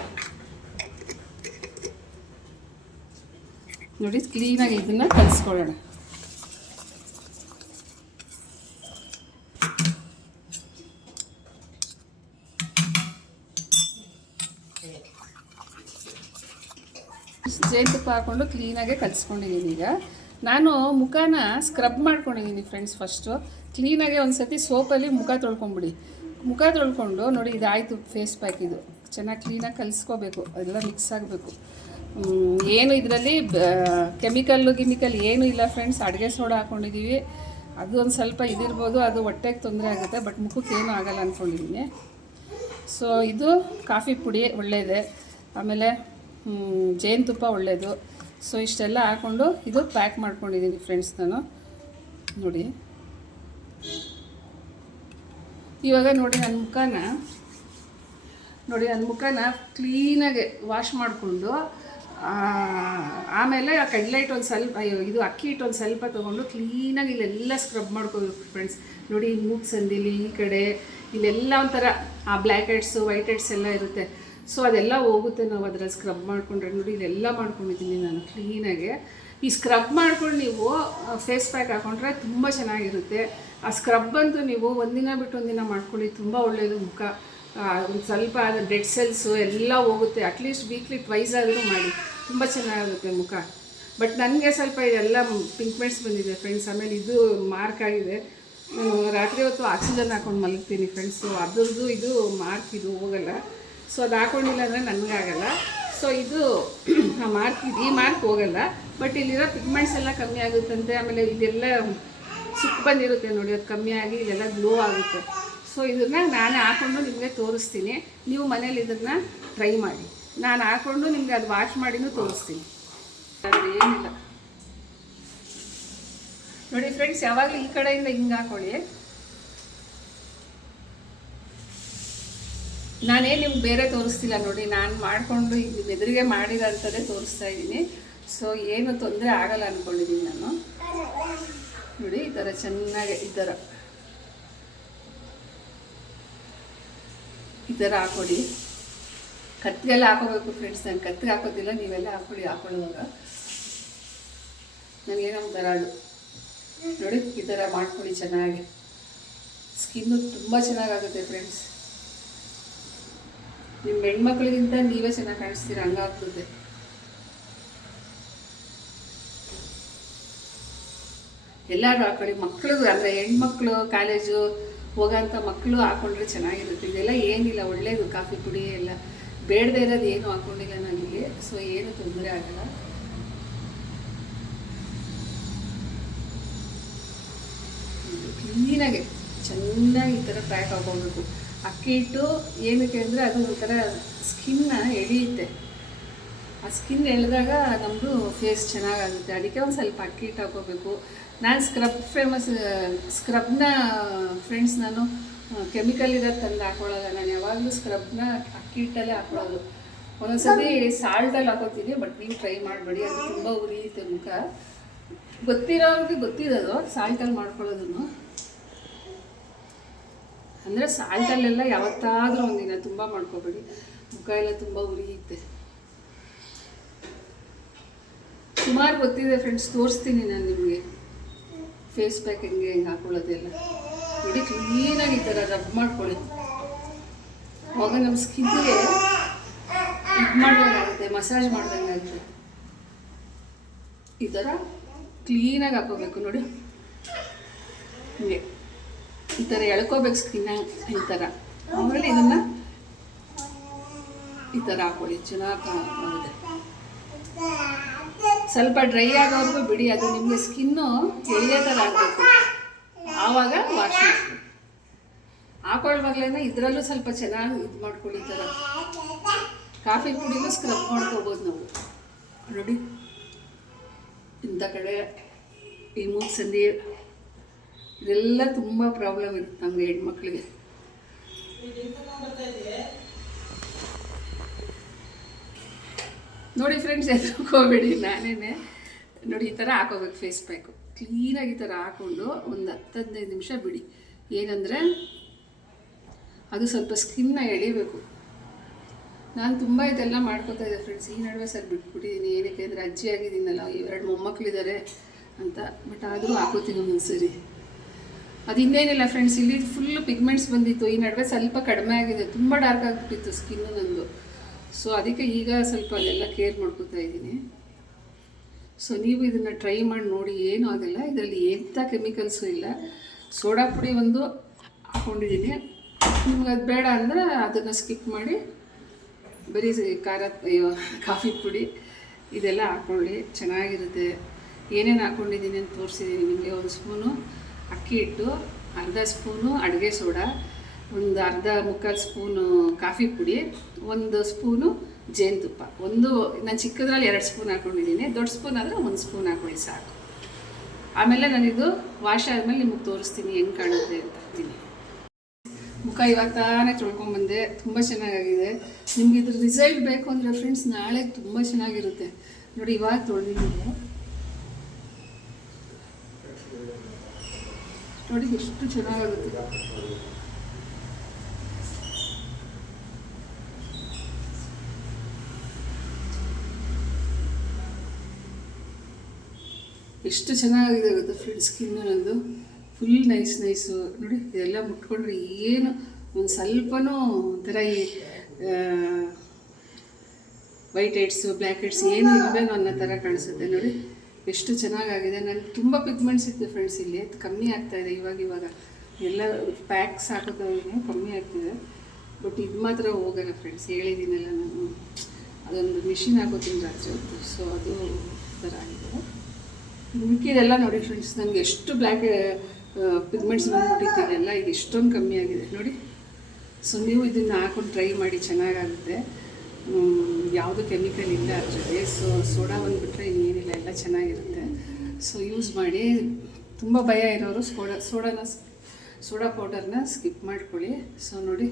ನೋಡಿ ಕ್ಲೀನಾಗಿ ಇದನ್ನು ಕಲಿಸ್ಕೊಳ್ಳೋಣ. ಜೇನುತುಪ್ಪ ಹಾಕ್ಕೊಂಡು ಕ್ಲೀನಾಗೆ ಕಲಿಸ್ಕೊಂಡಿದ್ದೀನಿ. ಈಗ ನಾನು ಮುಖನ ಸ್ಕ್ರಬ್ ಮಾಡ್ಕೊಂಡಿದ್ದೀನಿ ಫ್ರೆಂಡ್ಸ್. ಫಸ್ಟು ಕ್ಲೀನಾಗೆ ಒಂದು ಸತಿ ಸೋಪಲ್ಲಿ ಮುಖ ತೊಳ್ಕೊಂಬಿಡಿ. ಮುಖ ತೊಳ್ಕೊಂಡು ನೋಡಿ ಇದಾಯಿತು ಫೇಸ್ ಪ್ಯಾಕ್. ಇದು ಚೆನ್ನಾಗಿ ಕ್ಲೀನಾಗಿ ಕಲಿಸ್ಕೋಬೇಕು, ಅದೆಲ್ಲ ಮಿಕ್ಸ್ ಆಗಬೇಕು. ಏನು ಇದರಲ್ಲಿ ಕೆಮಿಕಲ್ ಏನೂ ಇಲ್ಲ ಫ್ರೆಂಡ್ಸ್. ಅಡುಗೆ ಸೋಡಾ ಹಾಕ್ಕೊಂಡಿದ್ದೀವಿ, ಅದು ಒಂದು ಸ್ವಲ್ಪ ಇದಿರ್ಬೋದು, ಅದು ಹೊಟ್ಟೆಗೆ ತೊಂದರೆ ಆಗುತ್ತೆ. ಬಟ್ ಮುಖಕ್ಕೆ ಏನೂ ಆಗೋಲ್ಲ ಅಂದ್ಕೊಂಡಿದ್ದೀನಿ. ಸೊ ಇದು ಕಾಫಿ ಪುಡಿ ಒಳ್ಳೆಯದೇ, ಆಮೇಲೆ ಜೇನುತುಪ್ಪ ಒಳ್ಳೆಯದು. ಸೊ ಇಷ್ಟೆಲ್ಲ ಹಾಕ್ಕೊಂಡು ಇದು ಪ್ಯಾಕ್ ಮಾಡ್ಕೊಂಡಿದ್ದೀನಿ ಫ್ರೆಂಡ್ಸ್ ನಾನು. ನೋಡಿ ಇವಾಗ ನೋಡಿ ನನ್ನ ಮುಖನ ಕ್ಲೀನಾಗಿ ವಾಶ್ ಮಾಡಿಕೊಂಡು ಆಮೇಲೆ ಆ ಕಡಲೆ ಹಿಟ್ಟು ಒಂದು ಸ್ವಲ್ಪ ಇದು ಅಕ್ಕಿ ಹಿಟ್ಟು ಒಂದು ಸ್ವಲ್ಪ ತೊಗೊಂಡು ಕ್ಲೀನಾಗಿ ಇಲ್ಲೆಲ್ಲ ಸ್ಕ್ರಬ್ ಮಾಡ್ಕೋಬೇಕು ಫ್ರೆಂಡ್ಸ್. ನೋಡಿ ಮೂಗು ಸಂದಿಲಿ ಈ ಕಡೆ ಇಲ್ಲೆಲ್ಲ ಒಂಥರ ಆ ಬ್ಲ್ಯಾಕ್ ಹೆಡ್ಸು ವೈಟ್ ಹೆಡ್ಸ್ ಎಲ್ಲ ಇರುತ್ತೆ. ಸೊ ಅದೆಲ್ಲ ಹೋಗುತ್ತೆ ನಾವು ಅದರಲ್ಲಿ ಸ್ಕ್ರಬ್ ಮಾಡಿಕೊಂಡ್ರೆ. ನೋಡಿ ಇಲ್ಲೆಲ್ಲ ಮಾಡ್ಕೊಂಡಿದ್ದೀನಿ ನಾನು ಕ್ಲೀನಾಗೆ. ಈ ಸ್ಕ್ರಬ್ ಮಾಡ್ಕೊಂಡು ನೀವು ಫೇಸ್ ಪ್ಯಾಕ್ ಹಾಕೊಂಡ್ರೆ ತುಂಬ ಚೆನ್ನಾಗಿರುತ್ತೆ. ಆ ಸ್ಕ್ರಬ್ ಅಂತೂ ನೀವು ಒಂದಿನ ಬಿಟ್ಟು ಒಂದಿನ ಮಾಡ್ಕೊಳ್ಳಿ, ತುಂಬ ಒಳ್ಳೆಯದು. ಮುಖ ಒಂದು ಸ್ವಲ್ಪ ಅದು ಡೆಡ್ ಸೆಲ್ಸು ಎಲ್ಲ ಹೋಗುತ್ತೆ. ಅಟ್ಲೀಸ್ಟ್ ವೀಕ್ಲಿ ಟ್ವೈಸ್ ಆದರೂ ಮಾಡಿ, ತುಂಬ ಚೆನ್ನಾಗಿರುತ್ತೆ ಮುಖ. ಬಟ್ ನನಗೆ ಸ್ವಲ್ಪ ಇದೆಲ್ಲ ಪಿಂಕ್ಮೆಂಟ್ಸ್ ಬಂದಿದೆ ಫ್ರೆಂಡ್ಸ್. ಆಮೇಲೆ ಇದು ಮಾರ್ಕ್ ಆಗಿದೆ. ನಾನು ರಾತ್ರಿ ಹೊತ್ತು ಆಕ್ಸಿಜನ್ ಹಾಕೊಂಡು ಮಲಗ್ತೀನಿ ಫ್ರೆಂಡ್ಸ್. ಸೊ ಅದ್ರದ್ದು ಇದು ಮಾರ್ಕ್ ಇದು ಹೋಗಲ್ಲ. ಸೊ ಅದು ಹಾಕೊಂಡಿಲ್ಲ ಅಂದರೆ ನನಗಾಗಲ್ಲ. ಸೊ ಇದು ಆ ಮಾರ್ಕ್ ಇದು, ಈ ಮಾರ್ಕ್ ಹೋಗಲ್ಲ. ಬಟ್ ಇಲ್ಲಿರೋ ಪಿಗ್ಮೆಂಟ್ಸ್ ಎಲ್ಲ ಕಮ್ಮಿ ಆಗುತ್ತಂತೆ. ಆಮೇಲೆ ಇದೆಲ್ಲ ಸುಕ್ಕು ಬಂದಿರುತ್ತೆ ನೋಡಿ, ಅದು ಕಮ್ಮಿ ಆಗಿ ಇಲ್ಲೆಲ್ಲ ಗ್ಲೋ ಆಗುತ್ತೆ. ಸೊ ಇದನ್ನು ನಾನು ಹಾಕ್ಕೊಂಡು ನಿಮಗೆ ತೋರಿಸ್ತೀನಿ. ನೀವು ಮನೇಲಿ ಇದನ್ನು ಟ್ರೈ ಮಾಡಿ. ನಾನು ಹಾಕ್ಕೊಂಡು ನಿಮಗೆ ಅದು ವಾಶ್ ಮಾಡಿನೂ ತೋರಿಸ್ತೀನಿ. ಏನಿಲ್ಲ ನೋಡಿ ಫ್ರೆಂಡ್ಸ್, ಯಾವಾಗಲೂ ಈ ಕಡೆಯಿಂದ ಹಿಂಗೆ ಹಾಕೊಳ್ಳಿ. ನಾನೇನು ನಿಮ್ಗೆ ಬೇರೆ ತೋರಿಸ್ತಿಲ್ಲ ನೋಡಿ, ನಾನು ಮಾಡಿಕೊಂಡು ಈಗ ಎದುರಿಗೆ ಮಾಡಿರೋಂಥದ್ದೇ ತೋರಿಸ್ತಾ ಇದ್ದೀನಿ. ಸೊ ಏನು ತೊಂದರೆ ಆಗಲ್ಲ ಅಂದ್ಕೊಂಡಿದ್ದೀನಿ ನಾನು. ನೋಡಿ ಈ ಥರ ಚೆನ್ನಾಗಿ ಈ ಥರ ಹಾಕೊಳ್ಳಿ. ಕತ್ತಿಗೆಲ್ಲ ಹಾಕೋಬೇಕು ಫ್ರೆಂಡ್ಸ್. ನಾನು ಕತ್ತಿಗೆ ಹಾಕೋದಿಲ್ಲ, ನೀವೆಲ್ಲ ಹಾಕೊಳ್ಳುವಾಗ ನನಗೇನೋ ಒಂಥರ ನೋಡಿ ಈ ಥರ ಮಾಡ್ಕೊಳ್ಳಿ ಚೆನ್ನಾಗಿ. ಸ್ಕಿನ್ನು ತುಂಬ ಚೆನ್ನಾಗಾಗುತ್ತೆ ಫ್ರೆಂಡ್ಸ್. ನಿಮ್ಮ ಹೆಣ್ಮಕ್ಳಿಗಿಂತ ನೀವೇ ಚೆನ್ನಾಗಿ ಕಾಣಿಸ್ತೀರ, ಹಂಗಾಗ್ತದೆ. ಎಲ್ಲರೂ ಹಾಕೊಳ್ಳಿ. ಮಕ್ಕಳಿಗೂ ಅಂದರೆ ಹೆಣ್ಮಕ್ಳು ಕಾಲೇಜು ಹೋಗೋಂಥ ಮಕ್ಕಳು ಹಾಕೊಂಡ್ರೆ ಚೆನ್ನಾಗಿರುತ್ತೆ. ಇದೆಲ್ಲ ಏನಿಲ್ಲ, ಒಳ್ಳೆಯದು. ಕಾಫಿ ಪುಡಿ ಎಲ್ಲ ಬೇಡದೇ ಇರೋದು ಏನು ಹಾಕ್ಕೊಂಡಿಲ್ಲ ನಾನಿಲ್ಲಿ. ಸೊ ಏನು ತೊಂದರೆ ಆಗಲ್ಲ. ಕ್ಲೀನಾಗಿ ಚೆನ್ನಾಗಿ ಈ ಥರ ಪ್ಯಾಕ್ ಹಾಕೋಬೇಕು. ಅಕ್ಕಿ ಹಿಟ್ಟು ಏನಕ್ಕೆ ಅಂದರೆ ಅದು ಒಂಥರ ಸ್ಕಿನ್ನ ಎಳೆಯುತ್ತೆ. ಆ ಸ್ಕಿನ್ ಎಳೆದಾಗ ನಮ್ಮದು ಫೇಸ್ ಚೆನ್ನಾಗಾಗುತ್ತೆ. ಅದಕ್ಕೆ ಒಂದು ಸ್ವಲ್ಪ ಅಕ್ಕಿ ಹಿಟ್ಟು ಹಾಕೋಬೇಕು. ನಾನು ಸ್ಕ್ರಬ್ನ ಫ್ರೆಂಡ್ಸ್ ನಾನು ಕೆಮಿಕಲ್ ಇರೋದು ತಂದು ಹಾಕೊಳ್ಳೋಲ್ಲ. ನಾನು ಯಾವಾಗಲೂ ಸ್ಕ್ರಬ್ನ ಅಕ್ಕಿ ಹಿಟ್ಟಲ್ಲೇ ಹಾಕೊಳ್ಳೋದು. ಒಂದೊಂದ್ಸತಿ ಸಾಲ್ಟಲ್ಲಿ ಹಾಕೋತೀನಿ, ಬಟ್ ನೀವು ಟ್ರೈ ಮಾಡಬೇಡಿ, ಅದು ತುಂಬ ಉರಿಯುತ್ತೆ ಮುಖ. ಗೊತ್ತಿರೋರಿಗೆ ಗೊತ್ತಿರೋದು ಸಾಲ್ಟಲ್ಲಿ ಮಾಡ್ಕೊಳ್ಳೋದನ್ನು. ಅಂದರೆ ಸಾಲ್ಟಲ್ಲೆಲ್ಲ ಯಾವತ್ತಾದರೂ ಒಂದಿನ ತುಂಬ ಮಾಡ್ಕೋಬೇಡಿ, ಮುಖ ಎಲ್ಲ ತುಂಬ ಉರಿಯುತ್ತೆ. ಸುಮಾರು ಗೊತ್ತಿದೆ ಫ್ರೆಂಡ್ಸ್, ತೋರಿಸ್ತೀನಿ ನಾನು ನಿಮಗೆ ಫೇಸ್ ಪ್ಯಾಕ್ ಹೆಂಗೆ ಹಾಕೊಳ್ಳೋದೆಲ್ಲ. ನೋಡಿ ಕ್ಲೀನಾಗಿ ಈ ಥರ ರಬ್ ಮಾಡ್ಕೊಳ್ಳಿ. ಆವಾಗ ನಮ್ಮ ಸ್ಕಿನ್ಗೆ ಇದು ಮಾಡ್ದಂಗಾಗುತ್ತೆ, ಮಸಾಜ್ ಮಾಡ್ದಂಗೆ ಆಗುತ್ತೆ. ಈ ಥರ ಕ್ಲೀನಾಗಿ ಹಾಕೋಬೇಕು ನೋಡಿ. ಹೀಗೆ ಈ ಥರ ಎಳ್ಕೋಬೇಕು ಸ್ಕಿನ್ನ ಈ ಥರ. ಆಮೇಲೆ ಇದನ್ನು ಈ ಥರ ಹಾಕೊಳ್ಳಿ, ಚೆನ್ನಾಗಿ ಆಗುತ್ತೆ. ಸ್ವಲ್ಪ ಡ್ರೈ ಆಗೋವರೆಗೂ ಬಿಡಿ, ಅದು ನಿಮಗೆ ಸ್ಕಿನ್ನು ಎಳೆಯೋ ಥರ ಆಗಬೇಕು. ಆವಾಗ ವಾಶ್ ಮಾಡಿ ಹಾಕೊಳ್ಳುವಾಗಲೇ ಇದರಲ್ಲೂ ಸ್ವಲ್ಪ ಚೆನ್ನಾಗಿ ಇದು ಮಾಡ್ಕೊಳ್ಳಿ. ಈ ಥರ ಕಾಫಿ ಪುಡಿನೂ ಸ್ಕ್ರಬ್ ಮಾಡ್ಕೋಬೋದು ನಾವು. ನೋಡಿ ಇಂಥ ಕಡೆ ಈ ಮೂಗು ಸಂದಿ ಇದೆಲ್ಲ ತುಂಬ ಪ್ರಾಬ್ಲಮ್ ಇರುತ್ತೆ ನಮಗೆ ಹೆಣ್ಮಕ್ಳಿಗೆ. ನೋಡಿ ಫ್ರೆಂಡ್ಸ್, ಎದುರ್ಕೋಬೇಡಿ, ನಾನೇ ನೋಡಿ ಈ ಥರ ಹಾಕೋಬೇಕು ಫೇಸ್ ಪ್ಯಾಕು. ಕ್ಲೀನಾಗಿ ಈ ಥರ ಹಾಕ್ಕೊಂಡು ಒಂದು 10-15 ನಿಮಿಷ ಬಿಡಿ. ಏನಂದರೆ ಅದು ಸ್ವಲ್ಪ ಸ್ಕಿನ್ನ ಎಳಿಬೇಕು. ನಾನು ತುಂಬ ಇದೆಲ್ಲ ಮಾಡ್ಕೋತಾ ಇದ್ದೆ ಫ್ರೆಂಡ್ಸ್. ಈ ನಡುವೆ ಸ್ವಲ್ಪ ಬಿಟ್ಬಿಟ್ಟಿದ್ದೀನಿ. ಏನಕ್ಕೆ ಅಂದರೆ ಅಜ್ಜಿ ಆಗಿದ್ದೀನಲ್ಲ, 2 ಮೊಮ್ಮಕ್ಕಳಿದ್ದಾರೆ ಅಂತ. ಬಟ್ ಆದರೂ ಹಾಕೋತೀನಿ ಒಂದೊಂದ್ಸರಿ. ಅದು ಇನ್ನೇನಿಲ್ಲ ಫ್ರೆಂಡ್ಸ್, ಇಲ್ಲಿ ಫುಲ್ಲು ಪಿಗ್ಮೆಂಟ್ಸ್ ಬಂದಿತ್ತು. ಈ ನಡುವೆ ಸ್ವಲ್ಪ ಕಡಿಮೆ ಆಗಿದೆ, ತುಂಬ ಡಾರ್ಕ್ ಆಗಿಬಿಟ್ಟಿತ್ತು ಸ್ಕಿನ್ನು ನಂದು. ಸೊ ಅದಕ್ಕೆ ಈಗ ಸ್ವಲ್ಪ ಅದೆಲ್ಲ ಕೇರ್ ಮಾಡ್ಕೋತಾ ಇದ್ದೀನಿ. ಸೊ ನೀವು ಇದನ್ನು ಟ್ರೈ ಮಾಡಿ ನೋಡಿ, ಏನೂ ಆಗಲ್ಲ. ಇದರಲ್ಲಿ ಎಂಥ ಕೆಮಿಕಲ್ಸು ಇಲ್ಲ. ಸೋಡಾ ಪುಡಿ ಒಂದು ಹಾಕ್ಕೊಂಡಿದ್ದೀನಿ. ನಿಮ್ಗೆ ಅದು ಬೇಡ ಅಂದರೆ ಅದನ್ನು ಸ್ಕಿಪ್ ಮಾಡಿ ಬರೀ ಕಾಫಿ ಪುಡಿ ಇದೆಲ್ಲ ಹಾಕ್ಕೊಳ್ಳಿ, ಚೆನ್ನಾಗಿರುತ್ತೆ. ಏನೇನು ಹಾಕ್ಕೊಂಡಿದ್ದೀನಿ ಅಂತ ತೋರಿಸಿದ್ದೀನಿ ನಿಮಗೆ. 1 ಸ್ಪೂನು ಅಕ್ಕಿ ಹಿಟ್ಟು, ಅರ್ಧ ಸ್ಪೂನು ಅಡುಗೆ ಸೋಡಾ, ಒಂದು ಮುಕ್ಕಾಲು ಸ್ಪೂನು ಕಾಫಿ ಪುಡಿ, 1 ಸ್ಪೂನು ಜೇನುತುಪ್ಪ. ನಾನು ಚಿಕ್ಕದ್ರಲ್ಲಿ 2 ಸ್ಪೂನ್ ಹಾಕ್ಕೊಂಡಿದ್ದೀನಿ. ದೊಡ್ಡ ಸ್ಪೂನ್ ಆದರೆ 1 ಸ್ಪೂನ್ ಹಾಕ್ಕೊಳ್ಳಿ ಸಾಕು. ಆಮೇಲೆ ನಾನಿದು ವಾಶ್ ಆದಮೇಲೆ ನಿಮಗೆ ತೋರಿಸ್ತೀನಿ ಹೆಂಗೆ ಕಾಣುತ್ತೆ ಅಂತ. ಮುಖ ಇವಾಗ ತಾನೇ ತೊಳ್ಕೊಂಬಂದೆ, ತುಂಬ ಚೆನ್ನಾಗಾಗಿದೆ. ನಿಮ್ಗೆ ಇದ್ರ ರಿಸಲ್ಟ್ ಬೇಕು ಅಂದರೆ ಫ್ರೆಂಡ್ಸ್ ನಾಳೆ ತುಂಬ ಚೆನ್ನಾಗಿರುತ್ತೆ ನೋಡಿ. ಇವಾಗ ತೊಳೆದಿದ್ದೀನಿ ನೋಡಿ ಎಷ್ಟು ಚೆನ್ನಾಗಾಗುತ್ತೆ. ಎಷ್ಟು ಚೆನ್ನಾಗಿದೆ ಗೊತ್ತಾ ಫ್ರೆಂಡ್ಸ್, ಸ್ಕಿನ್ನು ನಂದು ಫುಲ್ ನೈಸು ನೋಡಿ. ಇದೆಲ್ಲ ಮುಟ್ಕೊಂಡ್ರೆ ಏನು ಒಂದು ಸ್ವಲ್ಪನೂ ಒಂಥರ ಈ ವೈಟ್ ಹೆಡ್ಸು ಬ್ಲ್ಯಾಕ್ ಹೆಡ್ಸ್ ಏನು ಇಲ್ವೇನೋ ಅನ್ನೋ ಥರ ಕಾಣಿಸುತ್ತೆ ನೋಡಿ. ಎಷ್ಟು ಚೆನ್ನಾಗಾಗಿದೆ. ನನಗೆ ತುಂಬ ಪಿಗ್ಮೆಂಟ್ಸ್ ಇತ್ತು ಫ್ರೆಂಡ್ಸ್, ಇಲ್ಲಿ ಅದು ಕಮ್ಮಿ ಆಗ್ತಾಯಿದೆ ಇವಾಗ ಎಲ್ಲ ಪ್ಯಾಕ್ಸ್ ಹಾಕೋದವ್ರಿಗೆ ಕಮ್ಮಿ ಆಗ್ತಿದೆ. ಬಟ್ ಇದು ಮಾತ್ರ ಹೋಗಲ್ಲ ಫ್ರೆಂಡ್ಸ್, ಹೇಳಿದ್ದೀನಲ್ಲ ನಾನು, ಅದೊಂದು ಮಿಷಿನ್ ಹಾಕೋತೀನಿ ರಾತ್ರಿ ಹೊತ್ತು, ಸೊ ಅದು ಥರ ಆಗಿದೆ. ಮಿಕ್ಕಿದೆಲ್ಲ ನೋಡಿ ಫ್ರೆಂಡ್ಸ್, ನನಗೆ ಎಷ್ಟು ಬ್ಲ್ಯಾಕ್ ಪಿಗ್ಮೆಂಟ್ಸ್ ಬಂದುಬಿಟ್ಟಿದ್ದೆಲ್ಲ ಈಗ ಎಷ್ಟೊಂದು ಕಮ್ಮಿ ಆಗಿದೆ ನೋಡಿ. ಸೊ ನೀವು ಇದನ್ನು ಹಾಕೊಂಡು ಟ್ರೈ ಮಾಡಿ, ಚೆನ್ನಾಗಾಗುತ್ತೆ. ಯಾವುದು ಕೆಮಿಕಲ್ ಇಲ್ಲ ಅದರಲ್ಲಿ. ಸೊ ಸೋಡಾ ಬಂದುಬಿಟ್ರೆ ಇನ್ನೇನಿಲ್ಲ, ಎಲ್ಲ ಚೆನ್ನಾಗಿರುತ್ತೆ. ಸೊ ಯೂಸ್ ಮಾಡಿ. ತುಂಬ ಭಯ ಇರೋರು ಸೋಡಾ ಪೌಡರ್ನ ಸ್ಕಿಪ್ ಮಾಡ್ಕೊಳ್ಳಿ. ಸೊ ನೋಡಿ